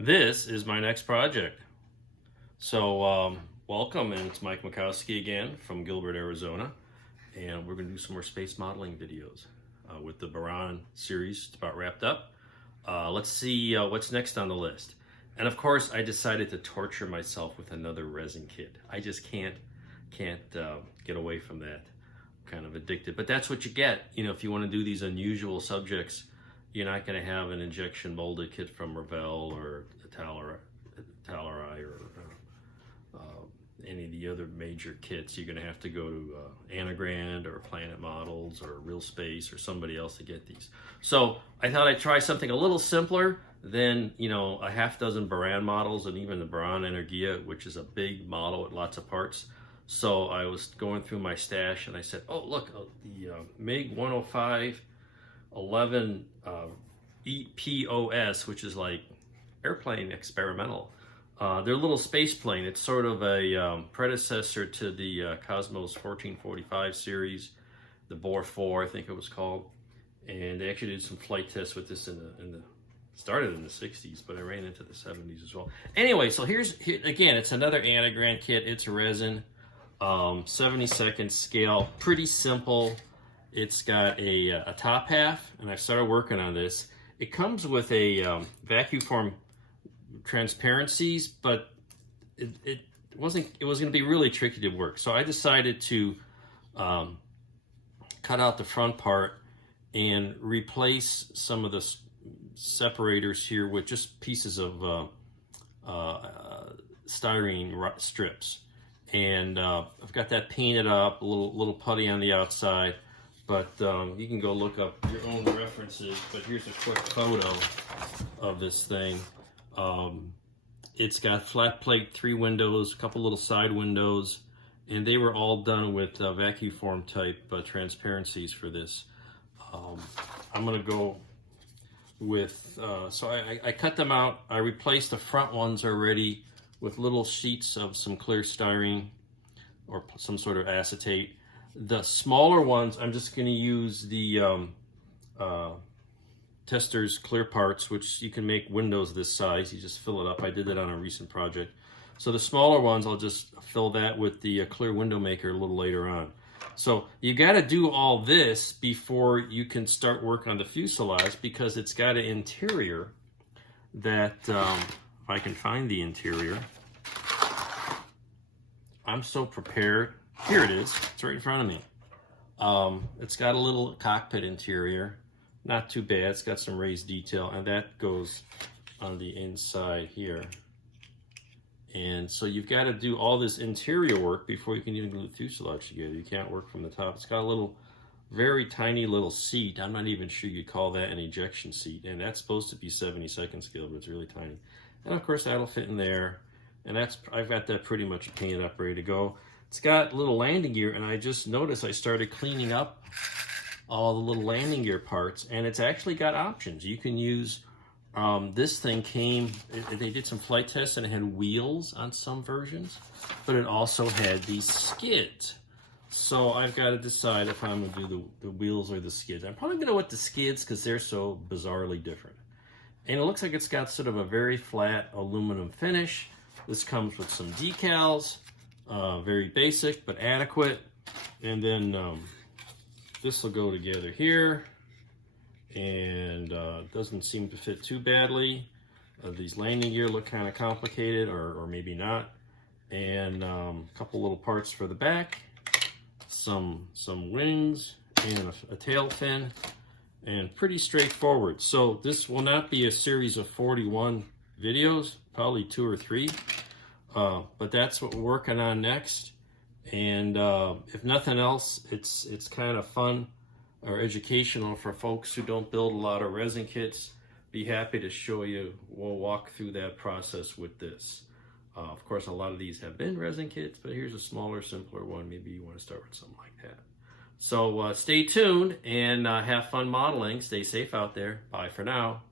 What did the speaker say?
This is my next project. So welcome, and it's Mike Mikowski again from Gilbert, Arizona, and we're going to do some more space modeling videos with the Baran series. It's about wrapped up. Let's see what's next on the list. And of course, I decided to torture myself with another resin kit. I just can't get away from that. I'm kind of addicted, but that's what you get. You know, if you want to do these unusual subjects, you're not going to have an injection molded kit from Revell or Talarai or any of the other major kits. You're going to have to go to Anigrand or Planet Models or Real Space or somebody else to get these. So I thought I'd try something a little simpler than, you know, a half dozen Baran models and even the Baran Energia, which is a big model with lots of parts. So I was going through my stash and I said, oh, look, the MiG 105 11 EPOS, which is like airplane experimental. They're a little space plane. It's sort of a predecessor to the Cosmos 1445 series, the Bohr 4, I think it was called. And they actually did some flight tests with this started in the 60s, but I ran into the 70s as well. Anyway, so here again, it's another Anigrand kit. It's resin, 70-second scale, pretty simple. It's got a top half, and I started working on this. It comes with a vacuum form transparencies, but it was going to be really tricky to work. So I decided to cut out the front part and replace some of the separators here with just pieces of styrene strips. And I've got that painted up, a little putty on the outside. But you can go look up your own references. But here's a quick photo of this thing. It's got flat plate, 3 windows, a couple little side windows, and they were all done with vacuum form type transparencies for this. I'm gonna go with, so I cut them out. I replaced the front ones already with little sheets of some clear styrene or some sort of acetate. The smaller ones, I'm just going to use the Testors clear parts, which you can make windows this size. You just fill it up. I did that on a recent project. So the smaller ones, I'll just fill that with the clear window maker a little later on. So you got to do all this before you can start work on the fuselage, because it's got an interior that, if I can find the interior, I'm so prepared. Here it is. It's right in front of me. It's got a little cockpit interior. Not too bad. It's got some raised detail, and that goes on the inside here. And so you've got to do all this interior work before you can even glue the fuselage together. You can't work from the top. It's got a little, very tiny little seat. I'm not even sure you'd call that an ejection seat. And that's supposed to be 70-second scale, but it's really tiny. And of course, that'll fit in there. And I've got that pretty much painted up, ready to go. It's got little landing gear, and I just noticed I started cleaning up all the little landing gear parts, and it's actually got options. You can use, this thing they did some flight tests, and it had wheels on some versions, but it also had these skids. So I've got to decide if I'm going to do the wheels or the skids. I'm probably going to go with the skids because they're so bizarrely different. And it looks like it's got sort of a very flat aluminum finish. This comes with some decals. Very basic, but adequate. And then this will go together here, and doesn't seem to fit too badly. These landing gear look kind of complicated, or maybe not. And a couple little parts for the back, some wings, and a tail fin, and pretty straightforward. So this will not be a series of 41 videos, probably 2 or 3. But that's what we're working on next. And if nothing else, it's kind of fun or educational for folks who don't build a lot of resin kits. Be happy to show you. We'll walk through that process with this. Of course, a lot of these have been resin kits, but here's a smaller, simpler one. Maybe you want to start with something like that. So stay tuned and have fun modeling. Stay safe out there. Bye for now.